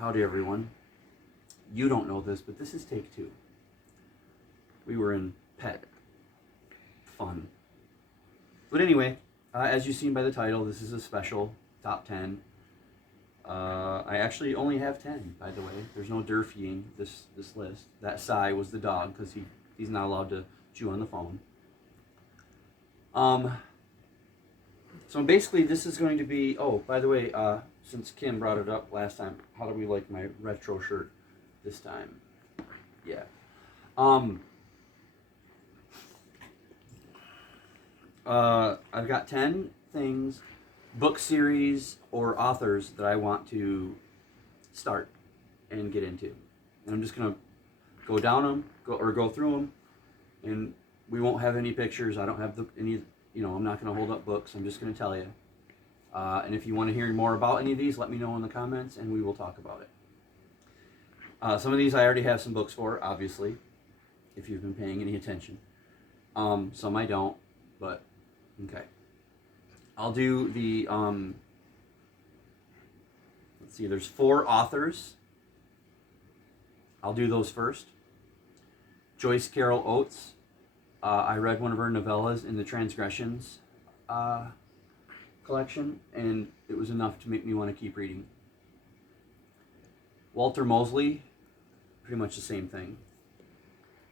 Howdy, everyone. You don't know this, but this is take 2. We were in pet fun. But anyway, as you've seen by the title, this is a special top 10. I actually only have 10, by the way. There's no Durfeeing this list. That Cy was the dog, because he's not allowed to chew on the phone. So basically this is going to be, oh, by the way, since Kim brought it up last time, how do we like my retro shirt this time? Yeah. I've got 10 things, book series or authors that I want to start and get into. And I'm just going to go down them, go through them, and we won't have any pictures. I don't have any, I'm not going to hold up books. I'm just going to tell you. And if you want to hear more about any of these, let me know in the comments and we will talk about it. Some of these I already have some books for, obviously, if you've been paying any attention. Some I don't, but okay. I'll do the, let's see, there's 4 authors. I'll do those first. Joyce Carol Oates. I read one of her novellas in the Transgressions collection, and it was enough to make me want to keep reading. Walter Mosley, pretty much the same thing.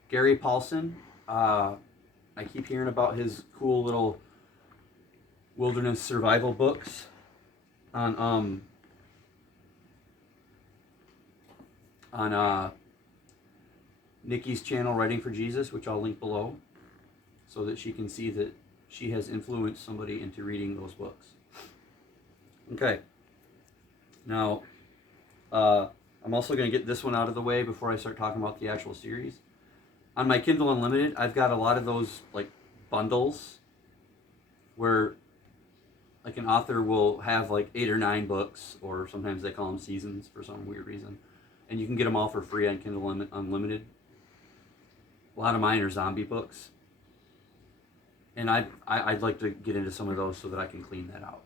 Gary Paulson, I keep hearing about his cool little wilderness survival books on Nikki's channel, Writing for Jesus, which I'll link below, so that she can see that she has influenced somebody into reading those books. Okay. Now, I'm also going to get this one out of the way before I start talking about the actual series. On my Kindle Unlimited, I've got a lot of those like bundles where like an author will have like 8 or 9 books, or sometimes they call them seasons for some weird reason. And you can get them all for free on Kindle Unlimited. A lot of mine are zombie books. And I'd like to get into some of those so that I can clean that out.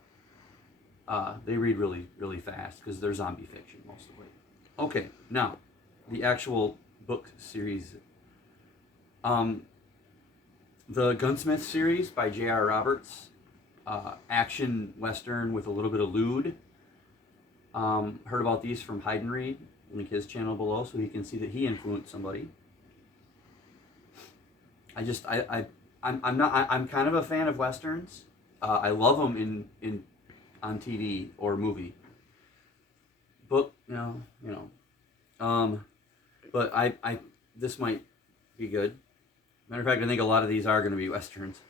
They read really, really fast because they're zombie fiction mostly. Okay, now, the actual book series. The Gunsmith series by J.R. Roberts. Action Western with a little bit of lewd. Heard about these from Hyde and Reed. Link his channel below so he can see that he influenced somebody. I'm kind of a fan of Westerns. I love them on TV or movie. Book, but this might be good. Matter of fact, I think a lot of these are going to be Westerns.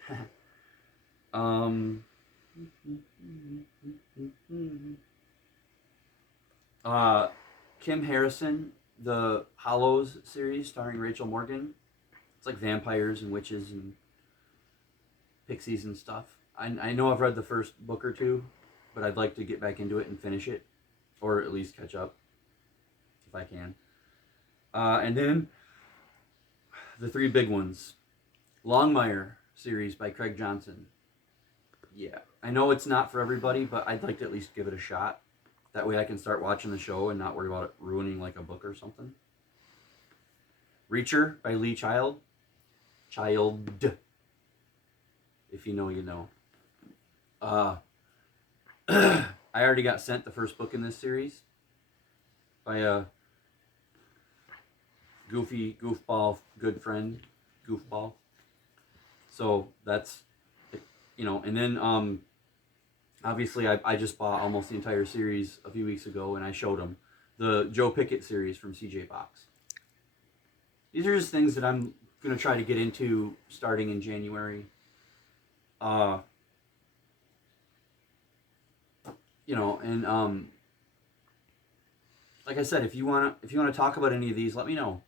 Kim Harrison, the Hollows series starring Rachel Morgan. It's like vampires and witches and pixies and stuff. I know I've read the first book or 2, but I'd like to get back into it and finish it, or at least catch up if I can. And then the 3 big ones. Longmire series by Craig Johnson. Yeah, I know it's not for everybody, but I'd like to at least give it a shot. That way I can start watching the show and not worry about it ruining like a book or something. Reacher by Lee Child. If you know, you know. I already got sent the first book in this series by a goofball, good friend, goofball. So that's, and then obviously I just bought almost the entire series a few weeks ago, and I showed him the Joe Pickett series from CJ Box. These are just things that I'm going to try to get into starting in January. Like I said, if you want to talk about any of these, let me know.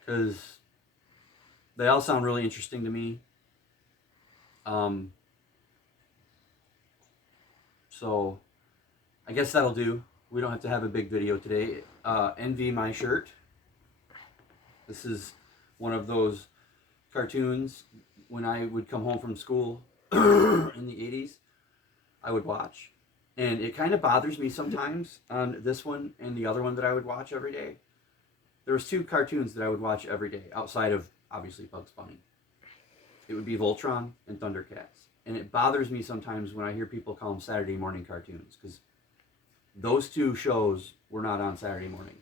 Because they all sound really interesting to me. So I guess that'll do. We don't have to have a big video today. Envy My Shirt. This is one of those cartoons when I would come home from school in the 80s. I would watch. And it kind of bothers me sometimes on this one and the other one that I would watch every day. There was 2 cartoons that I would watch every day, outside of, obviously, Bugs Bunny. It would be Voltron and Thundercats. And it bothers me sometimes when I hear people call them Saturday morning cartoons, because those 2 shows were not on Saturday morning.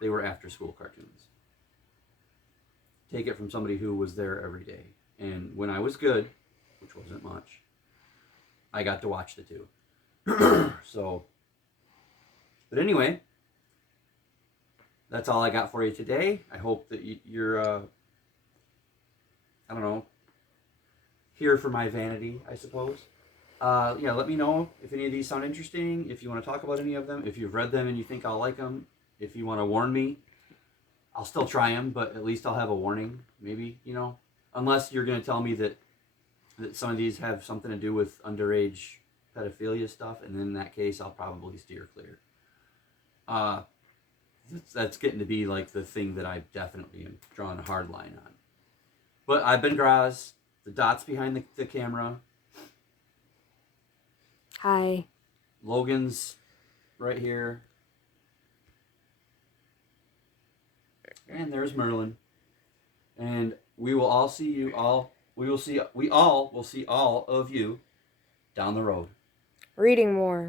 They were after-school cartoons. Take it from somebody who was there every day. And when I was good, which wasn't much, I got to watch the 2. So, but anyway, that's all I got for you today. I hope that you're, I don't know, here for my vanity, I suppose. Yeah, let me know if any of these sound interesting, if you want to talk about any of them, if you've read them and you think I'll like them, if you want to warn me. I'll still try them, but at least I'll have a warning, maybe, you know, unless you're going to tell me that some of these have something to do with underage pedophilia stuff, and then in that case, I'll probably steer clear. That's getting to be like the thing that I definitely am drawing a hard line on. But I've been Grozz, the dots behind the camera. Hi. Logan's right here. And there's Merlin. And we will all see you all. We all will see all of you down the road. Reading more.